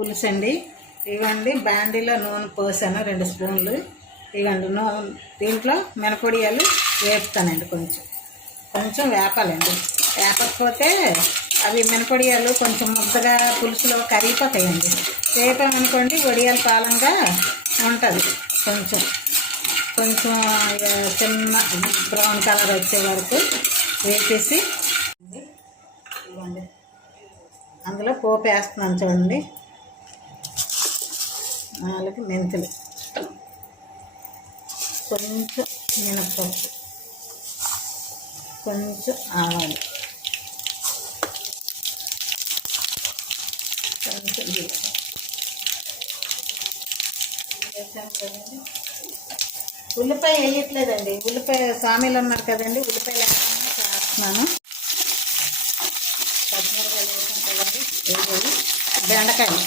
పులుసు అండి. ఇవ్వండి బాండీలో నూనె పోసాను 2 స్పూన్లు. ఇవ్వండి దీంట్లో మినపొడియాలు వేపుతానండి. కొంచెం వేపాలండి. వేపకపోతే అవి మినపొడియాలు కొంచెం ముద్దగా పులుసులో కరిగిపోతాయండి. వేపామనుకోండి వడియాలు పాలంగా ఉంటుంది. కొంచెం చిన్న బ్రౌన్ కలర్ వచ్చే వరకు వేపేసి ఇవ్వండి అందులో పోపు వేస్తున్నాను చూడండి. 4 మెంతులు, కొంచెం మినప్పప్పు, కొంచెం ఆవాలు, కొంచెం జీలకర్ర వేసాను కదండి. ఉల్లిపాయ వేయట్లేదండి. ఉల్లిపాయ స్వామిలు ఉన్నారు కదండి, ఉల్లిపాయలు వేస్తున్నాను. పచ్చిమిరకాయలు వేసాను కదండి, బెండకాయలు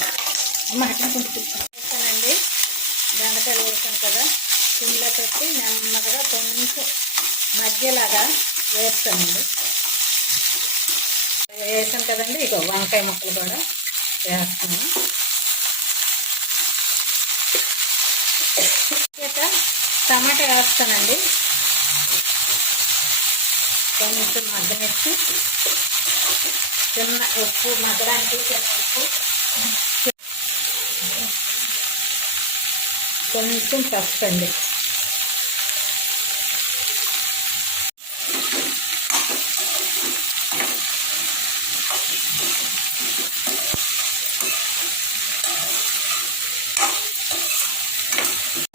వేసానండి. బెండకాయలు వేసాను కదా, సిమ్లో పెట్టి నెమ్మదిగా కొంచెం మధ్యలాగా వేస్తానండి. వేసాను కదండి. ఇక వంకాయ ముక్కలు కూడా వేస్తున్నాను. టమాటా వేస్తానండి. కొంచెం మగ్గనిచ్చి చిన్న ఉప్పు మగ్గడానికి చిన్న ఉప్పు, కొంచెం పసుపు అండి.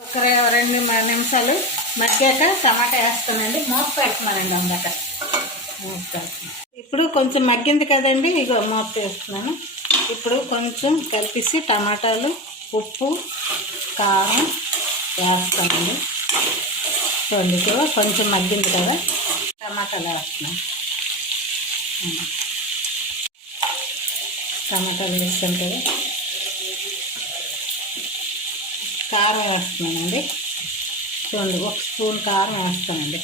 ఒక 2 నిమిషాలు మగ్గాక టమాటా వేస్తానండి. మూత పెడుతున్నానండి. అందక మూత పెడుతున్నాను. ఇప్పుడు కొంచెం మగ్గింది కదండి, ఇగో మూత వేస్తున్నాను. ఇప్పుడు కొంచెం కలిపేసి టమాటాలు, ఉప్పు, కారం వేస్తానండి. చూడండి కొంచెం మగ్గింది కదా, టమాటాలు వేస్తున్నాను. టమాటాలు వేస్తాను కదా, కారం వేస్తున్నానండి. చూడండి 1 స్పూన్ కారం వేస్తానండి.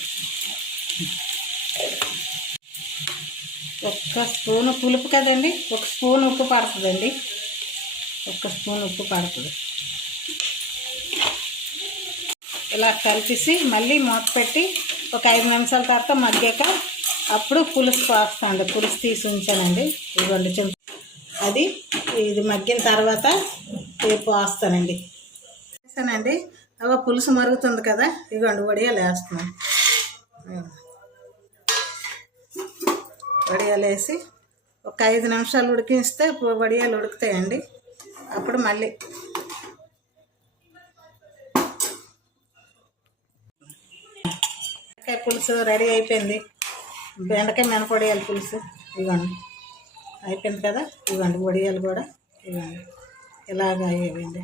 1 స్పూను పులుపు కదండి, 1 స్పూన్ ఉప్పు పడుతుందండి. 1 స్పూన్ ఉప్పు పడుతుంది. ఇలా కలిపేసి మళ్ళీ మూత పెట్టి ఒక 5 నిమిషాల తర్వాత మగ్గాక అప్పుడు పులుసు పోస్తానండి. పులుసు తీసి ఉంచానండి. ఇదిగోండి ఇది మగ్గిన తర్వాత పోస్తానండి. వేస్తానండి. అవ పులుసు మరుగుతుంది కదా, ఇదిగోండి వడియాలు వేస్తున్నాను. వడియాలు వేసి ఒక 5 నిమిషాలు ఉడికిస్తే వడియాలు ఉడుకుతాయండి. అప్పుడు మళ్ళీ బెండకాయ పులుసు రెడీ అయిపోయింది. బెండకాయ మినపొడియాల పులుసు ఇవ్వండి అయిపోయింది కదా. ఇవ్వండి వడియాలు కూడా ఇవ్వండి ఇలాగ అయ్యేవండి.